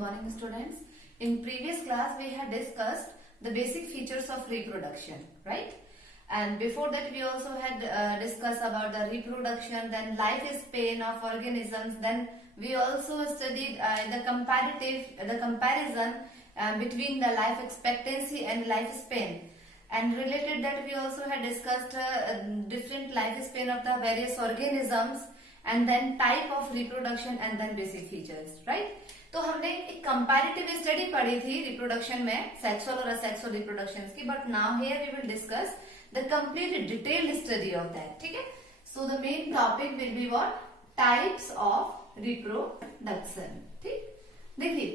morning students. In previous class we had discussed the basic features of reproduction, right? And before that we also had discussed about the reproduction, then lifespan of organisms, then we also studied the comparison between the life expectancy and lifespan. And related that we also had discussed different lifespan of the various organisms and then type of reproduction and then basic features, right? तो हमने एक comparative study पढ़ी थी reproduction में sexual और asexual reproduction की, but now here we will discuss the complete detailed study of that. ठीक है, so the main topic will be what, types of reproduction. ठीक, देखिए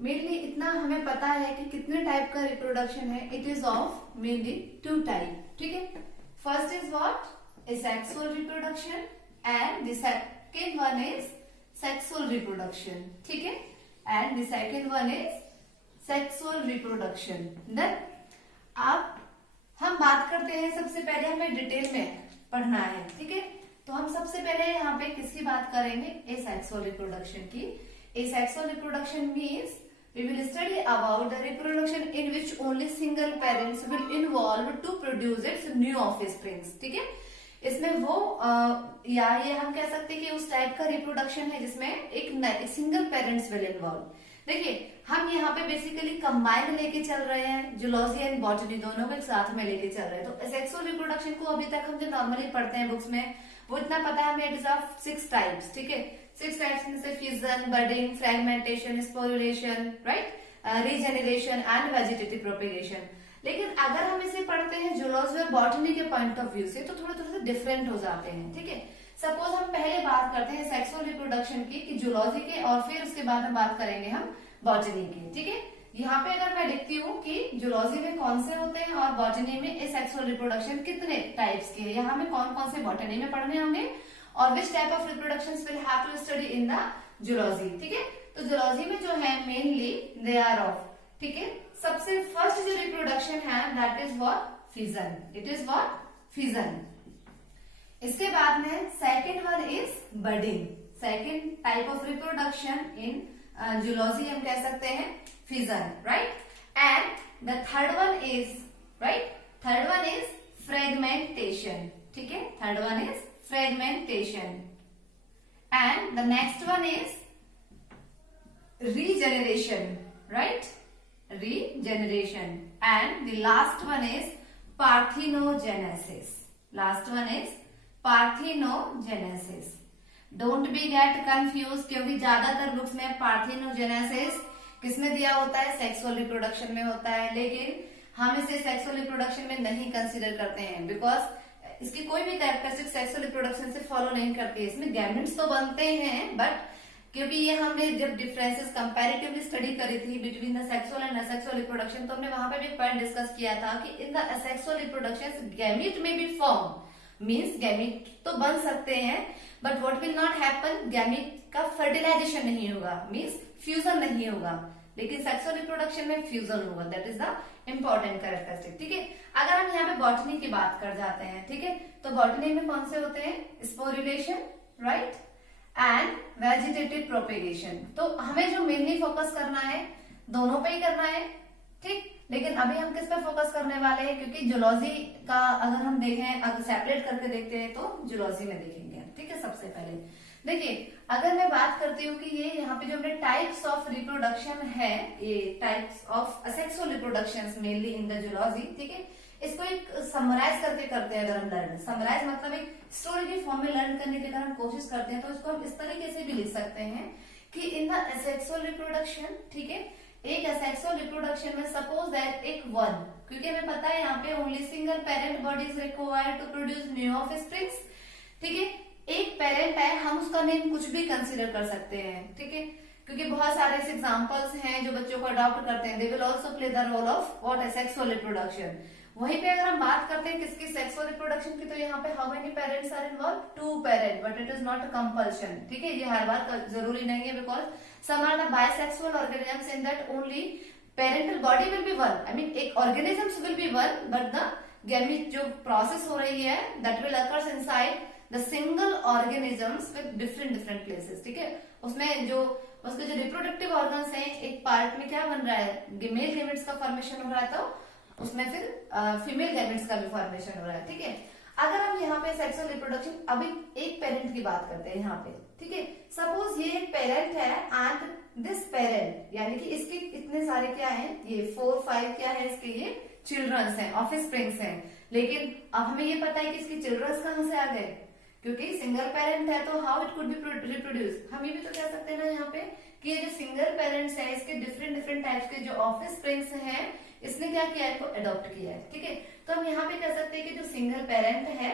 मेनली इतना हमें पता है कि कितने टाइप का रिप्रोडक्शन है. It is of mainly 2 type. ठीक है, first is what, asexual reproduction and the second one is sexual reproduction. ठीक है, and the second one is sexual reproduction. Then अब हम बात करते हैं, सबसे पहले हमें डिटेल में पढ़ना है. ठीक है, तो हम सबसे पहले यहाँ पे किसकी बात करेंगे, एसेक्सुअल रिप्रोडक्शन की. Asexual reproduction means we will study about the reproduction in which only single parents will involve to produce its new offsprings. ठीक है, इसमें वो या ये हम कह सकते हैं कि उस टाइप का रिप्रोडक्शन है जिसमें एक सिंगल पेरेंट्स विल इन्वॉल्व. देखिए हम यहाँ पे बेसिकली कंबाइंड लेके चल रहे हैं, जूलॉजी एंड बॉटनी दोनों को एक साथ में लेके चल रहे हैं. तो एसेक्सुअल रिप्रोडक्शन को अभी तक हम जो नॉर्मली पढ़ते हैं बुक्स में वो इतना पता है हमें, इट इज ऑफ 6 टाइप्स. ठीक है, 6 टाइप्स में से fusion, budding, fragmentation, sporulation, right, regeneration and vegetative propagation. लेकिन अगर हम इसे पढ़ते हैं जूलॉजी और बॉटनी के पॉइंट ऑफ व्यू से तो थोड़े थोड़े से डिफरेंट हो जाते हैं. ठीक है, सपोज हम पहले बात करते हैं सेक्सुअल रिप्रोडक्शन की कि जूलॉजी के, और फिर उसके बाद हम बात करेंगे हम बॉटनी की. ठीक है, यहाँ पे अगर मैं लिखती हूँ कि जूलॉजी में कौन से होते हैं और बॉटनी में एसेक्सुअल रिप्रोडक्शन कितने टाइप्स के हैं, यहाँ में कौन कौन से बॉटनी में पढ़ने होंगे और which type of reproduction will have to study in the zoology. ठीक है, तो जूलॉजी में जो है मेनली दे आर ऑफ. ठीक है, सबसे फर्स्ट जो रिप्रोडक्शन है that is what, fission. It is what, fission. इसके बाद में second one is budding. Second type of reproduction in zoology हम कह सकते हैं fission, right. And the third one is, right, third one is fragmentation. ठीक है, third one is fragmentation, and the next one is regeneration, right, regeneration, and the last one is parthenogenesis. Last one is parthenogenesis. Don't be get confused क्योंकि ज्यादातर books में parthenogenesis किसमें दिया होता है, sexual reproduction में होता है, लेकिन हम इसे सेक्सुअल रिप्रोडक्शन में नहीं कंसीडर करते हैं बिकॉज इसकी कोई भी कैरेक्टरिस्टिक सेक्सुअल रिप्रोडक्शन से फॉलो नहीं करती है. इसमें गैमेट्स तो बनते हैं बट क्योंकि ये हमने जब डिफरेंसेस कंपैरेटिवली स्टडी करी थी between the sexual and asexual reproduction तो हमने वहां पे भी पॉइंट डिस्कस किया था कि in the asexual reproduction gamete में भी फॉर्म, मीन्स गैमेट तो बन सकते हैं but what will not happen, gamete का फर्टिलाइजेशन नहीं होगा, मीन्स फ्यूजन नहीं होगा, लेकिन सेक्सुअल रिप्रोडक्शन में फ्यूजन होगा. That is the important characteristic. ठीक है, अगर हम यहाँ पे बॉटनी की बात कर जाते हैं, ठीक है, तो बॉटनी में कौन से होते हैं, sporulation, right, and vegetative propagation. तो हमें जो मेनली फोकस करना है दोनों पे ही करना है. ठीक, लेकिन अभी हम किस पे फोकस करने वाले हैं क्योंकि जूलॉजी का अगर हम देखें, अगर सेपरेट करके देखते हैं तो जूलॉजी में देखेंगे. ठीक है, सबसे पहले देखिए अगर मैं बात करती हूँ कि ये यहाँ पे जो हमने टाइप्स ऑफ रिप्रोडक्शन है, ये types of asexual reproduction mainly in the zoology. ठीक है, इसको एक समराइज करके करते हैं. अगर हम लर्न, समराइज मतलब एक स्टोरी के फॉर्म में लर्न करने की अगर हम कोशिश करते हैं तो इसको हम इस तरीके से भी लिख सकते हैं कि इन द असेक्सुअल रिप्रोडक्शन, ठीक है, एक असेक्सुअल रिप्रोडक्शन में सपोज दैट एक वन, क्योंकि हमें पता है यहाँ पे only single parent body is required to produce new offsprings. ठीक है, एक पेरेंट है, हम उसका नेम कुछ भी कंसीडर कर सकते हैं. ठीक है, क्योंकि बहुत सारे ऐसे एग्जांपल्स हैं जो बच्चों को अडॉप्ट करते हैं. They will also play the role of what, sexual reproduction. वहीं पे अगर हम बात करते हैं किसकी, सेक्सुअल रिप्रोडक्शन की, तो यहाँ पे how many parents are involve, 2 parent, but it is not a compulsion. ठीक है, ये हर बार जरूरी नहीं है because some are the bisexual organisms in that only parental body will be one. I mean एक organisms will be one but the gamete जो प्रोसेस हो रही है that will occurs inside the single organisms with different different places, ठीक है। उसमें जो उसके जो रिप्रोडक्टिव ऑर्गन्स हैं, एक पार्ट में क्या बन रहा है, मेल गैमेट्स का फॉर्मेशन हो रहा है, तो उसमें फिर फीमेल गैमेट्स का भी फॉर्मेशन हो रहा है, ठीक है। अगर हम यहाँ पे सेक्सुअल रिप्रोडक्शन, अभी एक पेरेंट की बात करते हैं यहाँ पे, ठीक है। सपोज ये एक पेरेंट है एंड दिस पेरेंट, यानी कि इसके इतने सारे क्या है, ये 4 5 क्या है इसके, ये चिल्ड्रंस हैं, ऑफस्प्रिंग्स हैं। लेकिन अब हमें ये पता है कि इसकी चिल्ड्रंस कहाँ से आ गए, क्योंकि सिंगल पेरेंट है तो how it could be reproduce. हम ये भी तो कह सकते हैं ना यहाँ पे कि ये जो सिंगल पेरेंट्स हैं, इसके डिफरेंट डिफरेंट टाइप्स के जो ऑफस्प्रिंग्स हैं, इसने क्या किया है, इसको अडॉप्ट किया है, ठीक है। तो हम यहाँ पे कह सकते हैं कि जो सिंगल पेरेंट है,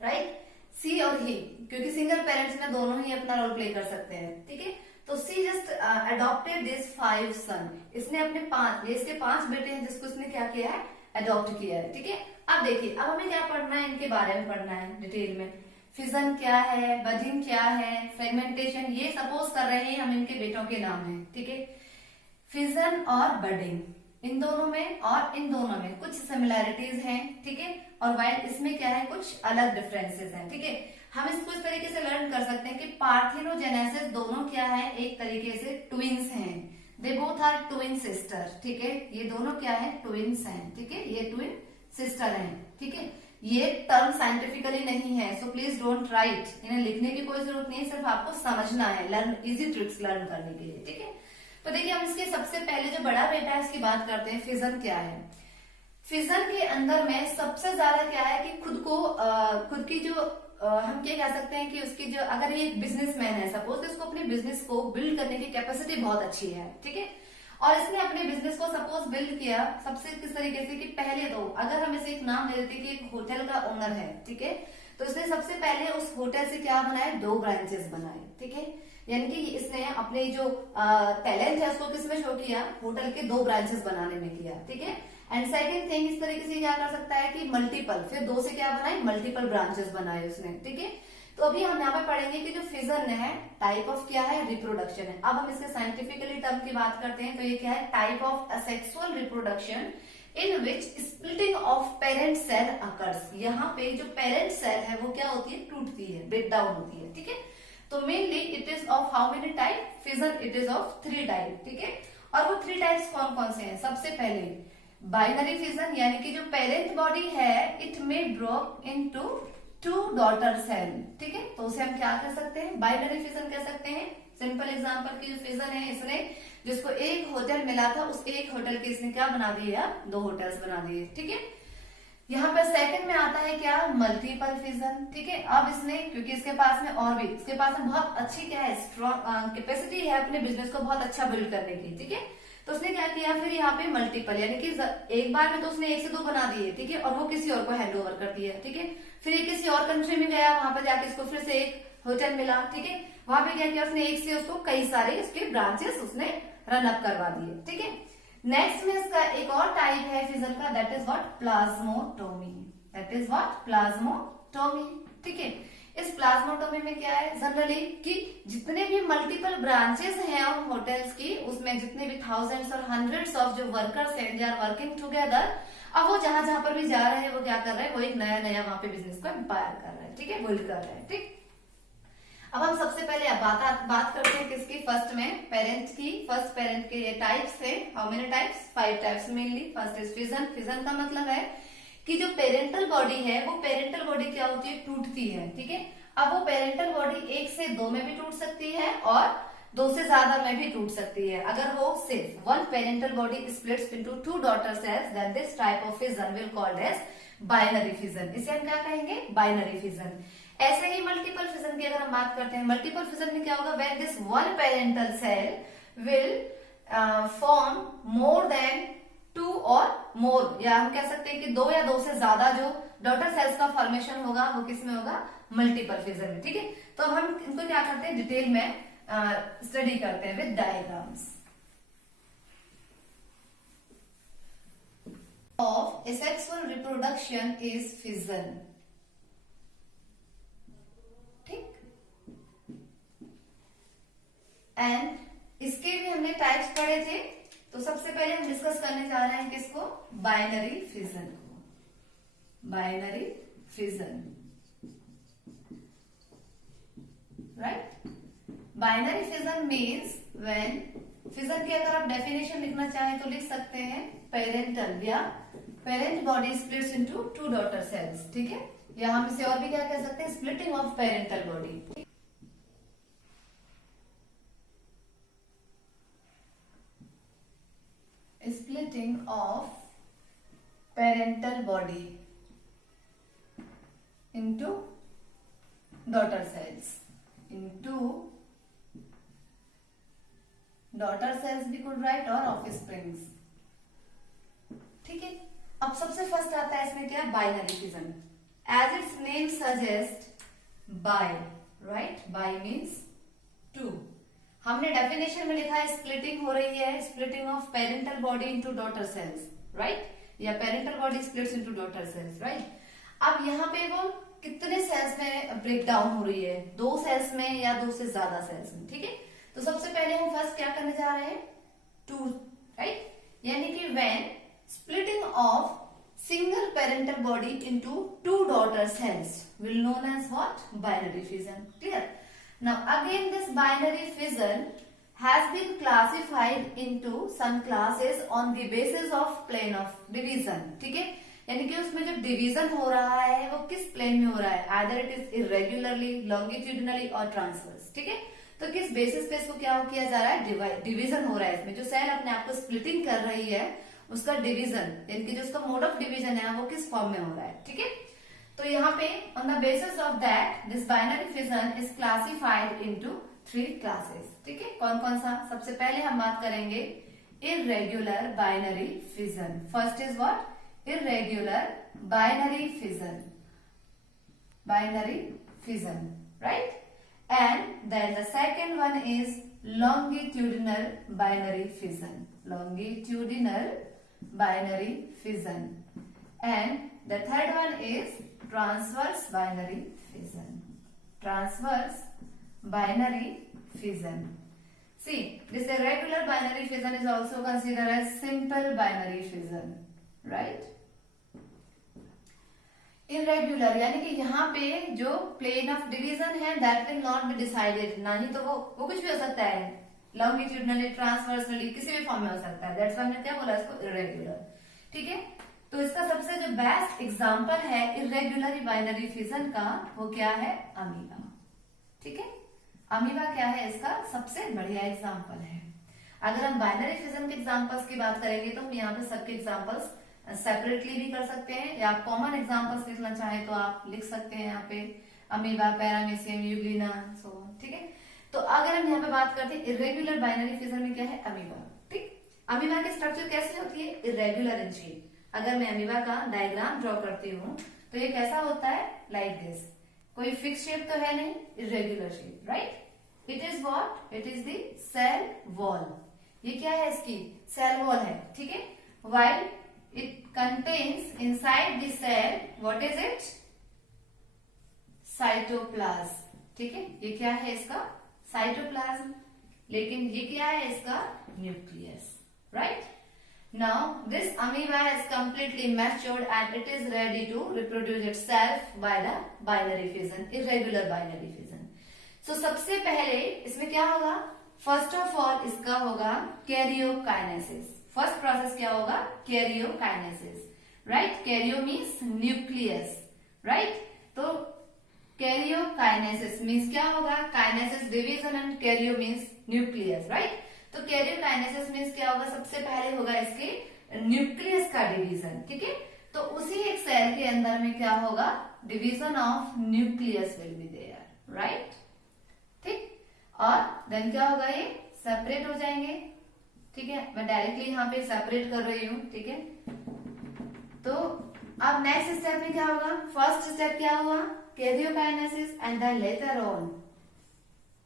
राइट, सी और ही, क्योंकि सिंगल पेरेंट्स में दोनों ही अपना रोल प्ले कर सकते हैं, ठीक है। तो सी जस्ट अडॉप्टेड दिस 5 सन, इसने अपने 5, ये इसके 5 बेटे हैं जिसको इसने क्या किया है, अडॉप्ट किया है, ठीक है। अब देखिए, अब हमें क्या पढ़ना है, इनके बारे में पढ़ना है डिटेल में। फिजन क्या है, बडिंग क्या है, फ्रेगमेंटेशन, ये सपोज कर रहे हैं हम इनके बेटों के नाम है, ठीक है। फिजन और बडिंग, इन दोनों में और इन दोनों में कुछ सिमिलैरिटीज हैं, ठीक है। और वाइल इसमें क्या है, कुछ अलग डिफरेंसेस हैं, ठीक है। हम इसको इस तरीके से लर्न कर सकते हैं कि पार्थिनोजेनेसिस दोनों क्या है, एक तरीके से ट्विंस हैं, they both are twin sister, ठीक है। ये दोनों क्या है, ट्विंस हैं, ठीक है, ये ट्विन सिस्टर हैं, ठीक है। ये टर्म साइंटिफिकली नहीं है, सो प्लीज डोंट राइट, इन्हें लिखने की कोई जरूरत नहीं, सिर्फ आपको समझना है, लर्न इजी ट्रिक्स लर्न करने के लिए, ठीक है। तो देखिए, हम इसके सबसे पहले जो बड़ा बेटा है इसकी बात करते हैं। फिजन क्या है, फिजन के अंदर में सबसे ज्यादा क्या है कि खुद की जो हम क्या कह सकते हैं कि उसकी जो, अगर ये एक बिजनेसमैन है सपोज, इसको अपने बिजनेस को बिल्ड करने की कैपेसिटी बहुत अच्छी है, ठीक है। और इसने अपने बिजनेस को सपोज बिल्ड किया सबसे किस तरीके से कि पहले तो अगर हम इसे एक नाम दे देते कि एक होटल का ओनर है, ठीक है, तो इसने सबसे पहले उस होटल से क्या बनाए, 2 ब्रांचेस बनाए, ठीक है। यानी कि इसने अपने जो टैलेंट है उसको किसमें शो किया, होटल के 2 ब्रांचेस बनाने में किया, ठीक है। एंड सेकंड थिंग, इस तरीके से क्या कर सकता है कि मल्टीपल, फिर 2 से क्या बनाए, मल्टीपल ब्रांचेस बनाए उसने, ठीक है। तो अभी हम यहाँ पे पढ़ेंगे कि जो फिजन है टाइप ऑफ क्या है, रिप्रोडक्शन है। अब हम इसके साइंटिफिकली टर्म की बात करते हैं, तो ये क्या है, type of asexual reproduction in which splitting of parent cell occurs. यहाँ पे जो पेरेंट सेल है वो क्या होती है, टूटती है, ब्रेक डाउन होती है, ठीक है। तो mainly it is of how many type, fission it is of 3 type, ठीक है। और वो 3 टाइप्स कौन कौन से हैं, सबसे पहले बाइनरी फिजन, यानी कि जो पेरेंट बॉडी है इट में ब्रोक इनटू 2 डॉटर सेल, ठीक है। तो उसे हम क्या कह सकते हैं, बाइनरी फिजन कह सकते हैं। सिंपल एग्जांपल की जो फिजन है, इसने जिसको एक होटल मिला था उस एक होटल के इसने क्या बना दिया, 2 होटल्स बना दिए, ठीक है। यहाँ पर सेकंड में आता है क्या, मल्टीपल फिजन, ठीक है। अब इसने, क्योंकि इसके पास में और भी, इसके पास में बहुत अच्छी क्या है, स्ट्रॉन्ग कैपेसिटी है अपने बिजनेस को बहुत अच्छा बिल्ड करने की, ठीक है। तो उसने क्या किया, फिर यहाँ पे मल्टीपल, यानी कि एक बार में तो उसने 1 से 2 बना दिए, ठीक है, और वो किसी और को हैंड ओवर कर दिया, ठीक है। फिर ये किसी और कंट्री में गया, वहां पर जाके इसको फिर से एक होटल मिला, ठीक है। वहां पे क्या किया उसने, एक से उसको कई सारे उसके ब्रांचेस उसने रन अप करवा दिए, ठीक है। नेक्स्ट में इसका एक और टाइप है फिजन का, that is what, plasmotomy, that is what, plasmotomy, ठीक है। इस प्लाज्मोटोमी में क्या है जनरली कि जितने भी मल्टीपल ब्रांचेस हैं उन होटल्स की, उसमें जितने भी थाउजेंड्स और हंड्रेड्स ऑफ जो वर्कर्स हैं, दे आर वर्किंग टुगेदर। अब वो जहां जहां पर भी जा रहे हैं वो क्या कर रहे हैं, वो एक नया नया वहां पे बिजनेस को एम्पायर कर रहे हैं, ठीक है, बिल्ड कर रहे हैं, ठीक। अब हम सबसे पहले बात करते हैं किसकी, फर्स्ट में पेरेंट की। फर्स्ट पेरेंट के टाइप्स थे, how many types, 5 types mainly. First is fission, fission का मतलब है कि जो पेरेंटल बॉडी है वो पेरेंटल बॉडी क्या होती है, टूटती है, ठीक है। अब वो पेरेंटल बॉडी 1 से 2 में भी टूट सकती है और 2 से ज्यादा में भी टूट सकती है। अगर वो सिर्फ 1 parental body splits into 2 daughter cells, then this type of fission will called as binary fission. इसे हम क्या कहेंगे, बाइनरी फिजन। ऐसे ही मल्टीपल फिजन की अगर हम बात करते हैं, मल्टीपल फिजन में क्या होगा, when this 1 parental cell will form more than 2 और मोर, या हम कह सकते हैं कि 2 या 2 से ज्यादा जो डॉटर सेल्स का फॉर्मेशन होगा वो किस में होगा, मल्टीपल फिजन में, ठीक है। तो अब हम इनको क्या करते हैं, डिटेल में स्टडी करते हैं with diagrams of asexual reproduction is fission, ठीक। एंड इसके भी हमने टाइप्स पढ़े थे, तो सबसे पहले हम डिस्कस करने जा रहे हैं किसको, बाइनरी फिजन को, binary fission, right. Binary fission means when, fission की अगर आप डेफिनेशन लिखना चाहें तो लिख सकते हैं पेरेंटल या parent body splits into two daughter cells, ठीक है। या हम इसे और भी क्या कह सकते हैं, splitting of parental body. Splitting of parental body into daughter cells, into daughter cells we could write or offsprings, ठीक है। अब सबसे फर्स्ट आता है इसमें क्या, binary fission. As its name suggest, bi, right, bi means two. हमने definition में लिखा है स्प्लिटिंग हो रही है, splitting of parental body into daughter cells, right, या parental body splits into daughter cells, right. अब यहाँ पे वो कितने सेल्स में ब्रेक डाउन हो रही है, 2 सेल्स में या 2 से ज्यादा सेल्स में, ठीक है। तो सबसे पहले हम फर्स्ट क्या करने जा रहे हैं, 2, राइट, यानी कि when splitting of single parental body into 2 daughter cells will known as what, binary fission, clear. Now again this binary fission has been classified into some classes on the basis of plane of division, ठीक है। यानी कि उसमें जो division हो रहा है वो किस प्लेन में हो रहा है, आइदर इट इज इरेग्युलरली, लॉन्गिट्यूडिनली और ट्रांसवर्स, ठीक है। तो किस बेसिस पे इसको क्या किया जा रहा है, डिवीजन हो रहा है। इसमें जो सेल अपने आप को स्प्लिटिंग कर रही है उसका डिवीजन, यानी कि जो उसका मोड ऑफ डिवीजन है वो किस फॉर्म में हो रहा है, ठीक है। तो यहाँ पे on the basis of that this binary fission is classified into 3 classes, ठीक है। कौन कौन सा, सबसे पहले हम बात करेंगे irregular binary fission. First is what, irregular binary fission, right, and then the second one is longitudinal binary fission, and the third one is transverse binary fission, See, this irregular binary fission is also considered as simple binary fission, right? Irregular यानी कि यहाँ पे जो plane of division है that will not be decided, ना ही तो वो कुछ भी हो सकता है, लॉन्गिट्यूडनली, ट्रांसवर्सली, किसी भी फॉर्म में हो सकता है। दैट्स व्हाई हमने क्या बोला इसको, इरेग्युलर, ठीक है। तो इसका सबसे जो बेस्ट एग्जांपल है इरेग्युलर बाइनरी फिजन का वो क्या है, अमीबा, ठीक है। अमीबा क्या है, इसका सबसे बढ़िया एग्जाम्पल है। अगर हम बाइनरी फिजन के एग्जाम्पल्स की बात करेंगे तो हम यहाँ पे सबके एग्जाम्पल्स सेपरेटली भी कर सकते हैं, या आप कॉमन एग्जांपल्स लिखना चाहें तो आप लिख सकते हैं यहाँ पे अमीबा, पैरामीशियम, यूग्लिना, सो, ठीक है। तो अगर हम यहाँ पे बात करते हैं इरेग्युलर बाइनरी फिजन में क्या है, अमीबा, ठीक। अमीबा की स्ट्रक्चर कैसी होती है, इरेग्युलर इन शेप। अगर मैं अमीबा का डायग्राम ड्रॉ करती हूँ तो ये कैसा होता है, लाइक दिस, कोई फिक्स शेप तो है नहीं, irregular shape, right. It is what, it is the cell wall, ये क्या है, इसकी सेल वॉल है, ठीक है। While it contains inside the cell, what is it, cytoplasm, ठीक है। ये क्या है इसका, साइटोप्लाज्म, लेकिन ये क्या है इसका, nucleus, right. Now this amoeba is completely matured and it is ready to reproduce itself by the binary fission, irregular binary fission. So सबसे पहले इसमें क्या होगा, फर्स्ट ऑफ ऑल इसका होगा कैरियोकाइनेसिस। फर्स्ट प्रोसेस क्या होगा, karyokinesis, right. Cairo means nucleus, right. तो कैरियोकाइनेसिस मीन्स क्या होगा, kinesis division and Cairo means nucleus, right. तो कैरियोकाइनेसिस मीन्स क्या होगा, सबसे पहले होगा इसके न्यूक्लियस का डिवीजन, ठीक है। तो उसी एक सेल के अंदर में क्या होगा, division of nucleus will be there, right, ठीक। और देन क्या होगा, ये सेपरेट हो जाएंगे, ठीक है। मैं डायरेक्टली यहाँ पे सेपरेट कर रही हूँ, ठीक है। तो अब नेक्स्ट स्टेप में क्या होगा, फर्स्ट स्टेप क्या हुआ, karyokinesis, and then later on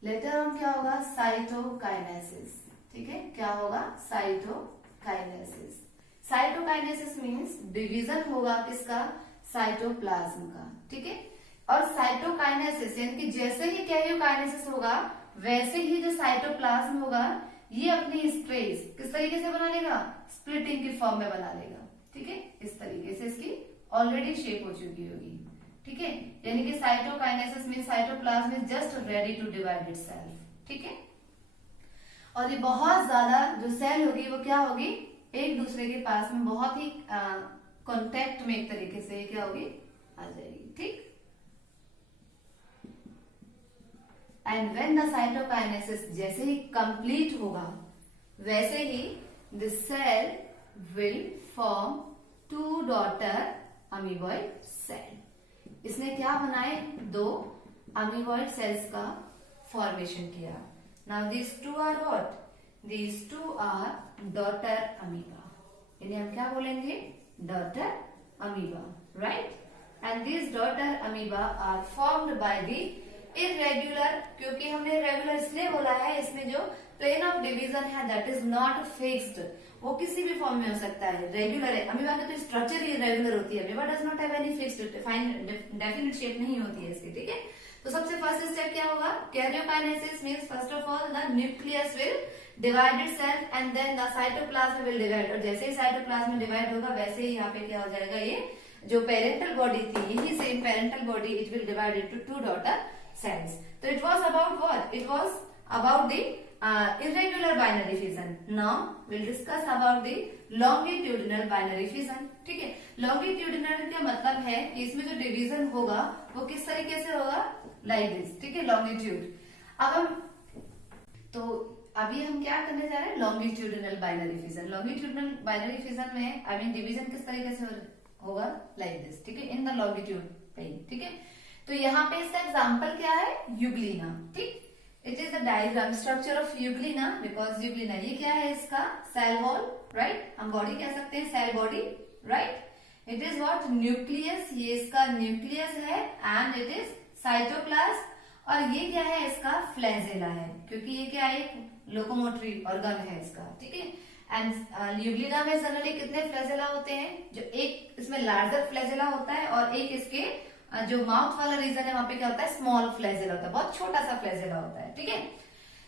क्या होगा, साइटोकाइनेसिस, ठीक है। क्या होगा, साइटोकाइनेसिस। साइटोकाइनेसिस मीन्स डिवीजन होगा किसका, साइटोप्लाज्म का, ठीक है। और साइटोकाइनेसिस यानी कि जैसे ही कैरियोकाइनेसिस होगा वैसे ही जो साइटोप्लाज्म होगा ये अपनी स्ट्रेस किस तरीके से बना लेगा, स्प्लिटिंग की फॉर्म में बना लेगा, ठीक है। इस तरीके से इसकी ऑलरेडी शेप हो चुकी होगी, ठीक है। यानी कि साइटोकाइनेसिस में cytoplasm is just ready to divide itself, ठीक है। और ये बहुत ज्यादा जो सेल होगी वो क्या होगी, एक दूसरे के पास में बहुत ही कांटेक्ट में एक तरीके से क्या होगी, आ जाएगी, ठीक। एंड व्हेन द साइटोकाइनेसिस जैसे ही कंप्लीट होगा वैसे ही the cell will form 2 daughter amoeboid cell. इसने क्या बनाए, 2 अमीबॉइड सेल्स का फॉर्मेशन किया। Now these 2 are what? These 2 are daughter amoeba. इन्हें हम क्या बोलेंगे, daughter amoeba, right? And these daughter amoeba are formed by the irregular, क्योंकि हमने रेगुलर इसलिए बोला है, इसमें जो प्लेन ऑफ डिवीजन है दैट इज नॉट फिक्स्ड, वो किसी भी फॉर्म में हो सकता है, रेगुलर है। अमीबा की तो स्ट्रक्चर ही रेगुलर होती है, amoeba does not have any fixed definite shape नहीं होती है इसकी, ठीक है। तो सबसे फर्स्ट स्टेप क्या होगा, karyokinesis means first of all the nucleus will divide itself and then the cytoplasm will divide. और जैसे ही साइटोप्लाज्म डिवाइड होगा वैसे ही यहाँ पे क्या हो जाएगा, ये जो पेरेंटल बॉडी थी, यही same parental body it will divide into 2 daughter cells. So it was about what? It was about the irregular binary fission. Now we'll discuss about the longitudinal binary fission. ठीक है, longitudinal का मतलब है कि इसमें जो डिवीजन होगा वो किस तरीके से होगा, like this, ठीक है, longitude। अब हम तो अभी हम क्या करने जा रहे हैं, longitudinal binary fission। longitudinal binary fission में आई मीन डिवीजन किस तरीके से होगा, like this, ठीक है, इन द longitude plane, ठीक है। तो यहाँ पे इसका एग्जाम्पल क्या है, यूग्लिना, ठीक। It is the diagram structure of euglena, because euglena ये क्या है, इसका सेल वॉल, राइट, हम बॉडी कह सकते हैं, cell body, right. It is what, nucleus, ये इसका न्यूक्लियस है एंड इट इज साइटोप्लाज्म, और ये क्या है, इसका फ्लैजेला है, क्योंकि ये क्या है, एक लोकोमोटरी ऑर्गन है इसका, ठीक है। एंड यूग्लिना में जनरली कितने फ्लैजेला होते हैं, जो एक इसमें लार्जर फ्लैजेला होता है और एक इसके जो माउथ वाला रीजन है वहां पे क्या होता है, स्मॉल फ्लैजेला होता है, बहुत छोटा सा फ्लैजेला होता है, ठीक है।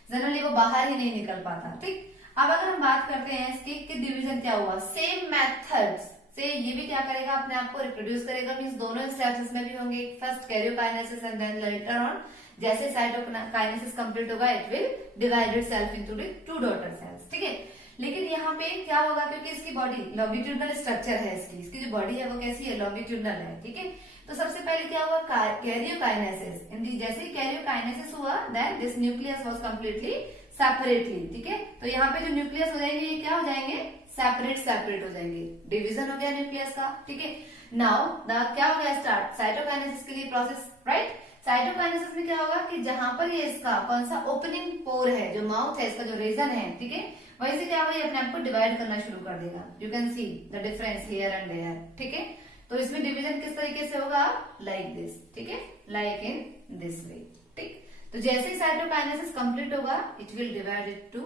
जनरली वो बाहर ही नहीं निकल पाता, ठीक। अब अगर हम बात करते हैं इसकी कि डिवीजन क्या हुआ, सेम मेथड्स से ये भी क्या करेगा, अपने आप को रिप्रोड्यूस करेगा, मींस दोनों स्टेप्स इसमें भी होंगे, first karyokinesis and then later on जैसे साइटोकाइनेसिस कंप्लीट होगा it will divide itself into 2 daughter cells, ठीक है। लेकिन यहाँ पे क्या होगा, क्योंकि इसकी बॉडी लॉन्गिट्यूडनल स्ट्रक्चर है, इसकी जो बॉडी है वो कैसी है, लॉन्गिट्यूडनल है, ठीक है। तो सबसे पहले क्या हुआ, कैरियोकाइनेसिस। जैसे ही कैरियोकाइनेसिस हुआ then this nucleus was completely separately, ठीक है। तो यहाँ पे जो न्यूक्लियस हो जाएंगे ये क्या हो जाएंगे, सेपरेट हो जाएंगे, डिवीजन हो गया न्यूक्लियस का, ठीक है। नाउ क्या हो गया, स्टार्ट साइटोकाइनेसिस के लिए प्रोसेस, राइट। साइटोकाइनेसिस में क्या होगा कि जहां पर ये इसका कौन सा ओपनिंग पोर है, जो माउथ है इसका जो रीजन है, ठीक है, वहीं से क्या होगा, ये अपने आप को डिवाइड करना शुरू कर देगा। You can see the difference here and there, ठीक है। तो इसमें डिवीजन किस तरीके से होगा, लाइक दिस, ठीक है, लाइक इन दिस वे, ठीक। तो जैसे ही साइटोकाइनेसिस कंप्लीट होगा it will divide it to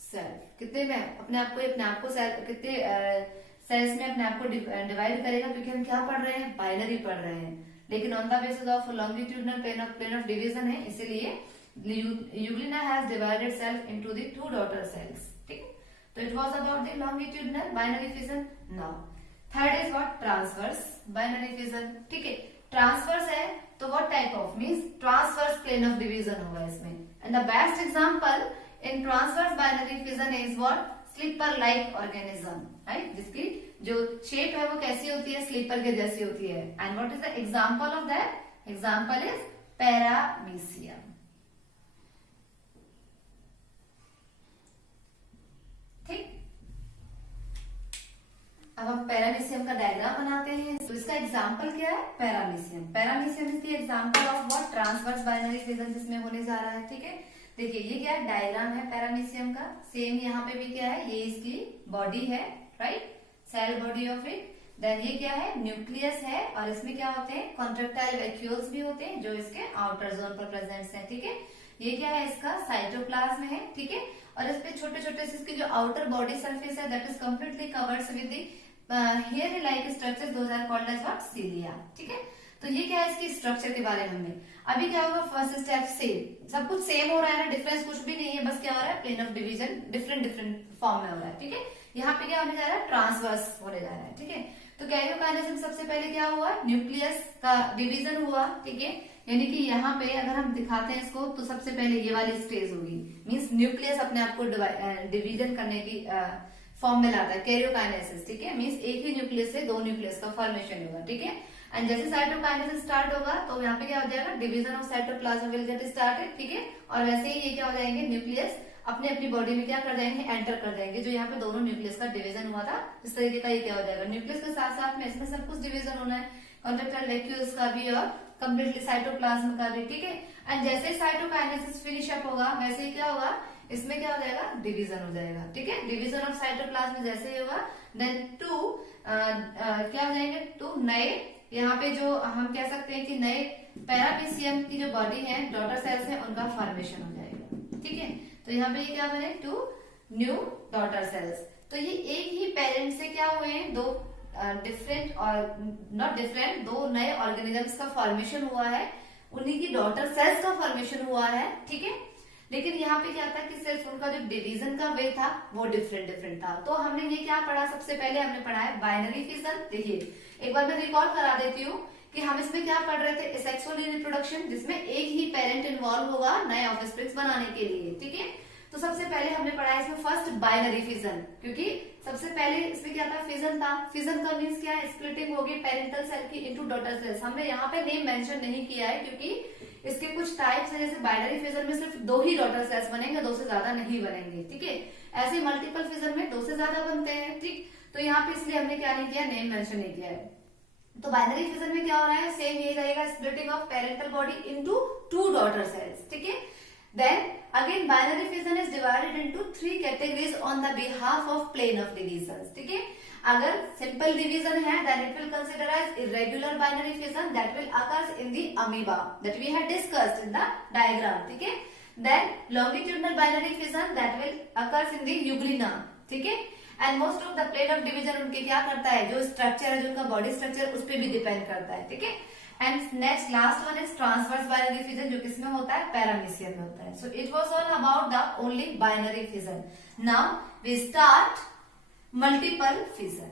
self, कितने में, अपने आप को सेल कितने सेल्स में अपने आप को डिवाइड करेगा, क्योंकि हम क्या पढ़ रहे हैं, बाइनरी पढ़ रहे हैं, लेकिन on the basis of longitudinal plane of division है, इसीलिए euglena has divided self into the 2 daughter cells, ठीक। तो it was about the longitudinal binary fission. Now third is what, transverse binary fission, ठीक है। ट्रांसवर्स है तो what type of, means transverse plane of division होगा इसमें, and the best example in transverse binary fission is what, slipper like organism, right, जिसकी जो shape है वो कैसी होती है, स्लीपर के जैसी होती है। And what is the example of that, example is paramecium, ठीक। अब हम पैरामीशियम का डायग्राम बनाते हैं, तो इसका एग्जांपल क्या है, paramecium. Paramecium is the example of what, transverse binary fission जिसमें होने जा रहा है, ठीक है। देखिए ये क्या है, डायग्राम है पैरामीशियम का, सेम यहाँ पे भी क्या है, ये इसकी बॉडी है, right, cell body of it. Then ये क्या है, न्यूक्लियस है, और इसमें क्या होते हैं, कॉन्ट्रेक्टाइल वैक्यूल्स भी होते हैं जो इसके आउटर जोन पर प्रेजेंट है, ठीक है। ये क्या है, इसका साइटोप्लाज्म है, ठीक है। और इस पे छोटे छोटे से इसकी जो आउटर बॉडी सरफेस है that is completely covered with the hair like structure, those are called as what, cilia, ठीक है। तो ये क्या है, इसकी स्ट्रक्चर के बारे में हमने अभी क्या होगा, फर्स्ट स्टेप सेम, सब कुछ सेम हो रहा है ना, डिफरेंस कुछ भी नहीं है, बस क्या हो रहा है, plane of division different form में हो रहा है, ठीक है। यहाँ पे क्या होने जा रहा है, ट्रांसवर्स होने जा रहा है, ठीक है। तो कैरियोकाइनेसिस में सबसे पहले क्या हुआ, न्यूक्लियस का डिवीजन हुआ, ठीक है। यानी कि यहाँ पे अगर हम दिखाते हैं इसको तो सबसे पहले ये वाली स्टेज होगी, मींस न्यूक्लियस अपने आप को डिवीजन करने की फॉर्म में लाता है, कैरियोकाइनेसिस, ठीक है। मींस एक ही न्यूक्लियस से दो न्यूक्लियस का फॉर्मेशन होगा, ठीक है। एंड जैसे साइटोकाइनेसिस स्टार्ट होगा तो यहाँ पे क्या हो जाएगा, division of cytoplasm will get started, ठीक है। और वैसे ही ये क्या हो जाएंगे, न्यूक्लियस अपने अपनी बॉडी में क्या कर जाएंगे, एंटर कर जाएंगे। जो यहाँ पे दोनों न्यूक्लियस का डिवीजन हुआ था इस तरीके का ये क्या हो जाएगा, न्यूक्लियस के साथ साथ में इसमें सब कुछ डिवीजन होना है, कॉन्ट्रेक्टाइल वैक्यूल्स का भी और कंप्लीटली साइटोप्लाज्म का भी, ठीक है। एंड जैसे ही साइटोकाइनेसिस फिनिश अप होगा वैसे ही क्या होगा, इसमें क्या हो जाएगा, डिवीजन हो जाएगा, ठीक है। डिवीजन ऑफ साइटोप्लाज्म जैसे ही होगा देन टू क्या हो जाएंगे, टू नए, यहाँ पे जो हम कह सकते हैं कि नए पैरापीसियम की जो बॉडी है, डॉटर सेल्स है, उनका फॉर्मेशन हो जाएगा, ठीक है। तो यहाँ पे ये क्या बने, टू न्यू डॉटर सेल्स। तो ये एक ही पेरेंट से क्या हुए हैं, दो डिफरेंट और नॉट डिफरेंट, दो नए ऑर्गेनिजम्स का फॉर्मेशन हुआ है, उन्हीं की डॉटर सेल्स का फॉर्मेशन हुआ है, ठीक है। लेकिन यहाँ पे क्या था कि सिर्फ उनका जो डिवीजन का वे था वो डिफरेंट था। तो हमने ये क्या पढ़ा, सबसे पहले हमने पढ़ा है बाइनरी फिजन। देखिए एक बार मैं रिकॉल करा देती हूँ कि हम इसमें क्या पढ़ रहे थे, एसेक्सुअल रिप्रोडक्शन, जिसमें एक ही पेरेंट इन्वॉल्व होगा नए ऑफस्प्रिंग्स बनाने के लिए, ठीक है। तो सबसे पहले हमने पढ़ा है इसमें फर्स्ट बाइनरी फिजन, क्योंकि सबसे पहले इसमें क्या था, फिजन था। फिजन का मीन्स क्या है, स्प्लिटिंग होगी पेरेंटल सेल की इनटू डॉटर सेल्स। हमने यहाँ पे नेम मेंशन नहीं किया है क्योंकि इसके कुछ टाइप्स है, जैसे बाइनरी फिजन में सिर्फ दो ही डॉटर सेल्स बनेंगे, दो से ज्यादा नहीं बनेंगे, ठीक है। ऐसे मल्टीपल फिजन में दो से ज्यादा बनते हैं, ठीक। तो यहाँ पे इसलिए हमने क्या नहीं किया, नेम मेंशन नहीं किया है। तो बाइनरी फिजन में क्या हो रहा है, सेम ये रहेगा, splitting of parental body into two daughter cells, ठीक है। Then again binary fission is divided into three categories on the behalf of plane of divisions, ठीक है। अगर simple division है then it will consider as irregular binary fission that will occurs in the amoeba that we had discussed in the diagram, ठीक है। Then longitudinal binary fission that will occurs in the euglena, ठीक है। And most of the plane of division उनके क्या करता है, जो structure है, जो उनका बॉडी स्ट्रक्चर उस पर भी डिपेंड करता है, ठीक है। And next last one is transverse binary fission, जो किसमें होता है, पैरामीशियम में होता है। So it was all about the only binary fission. Now we start multiple fission.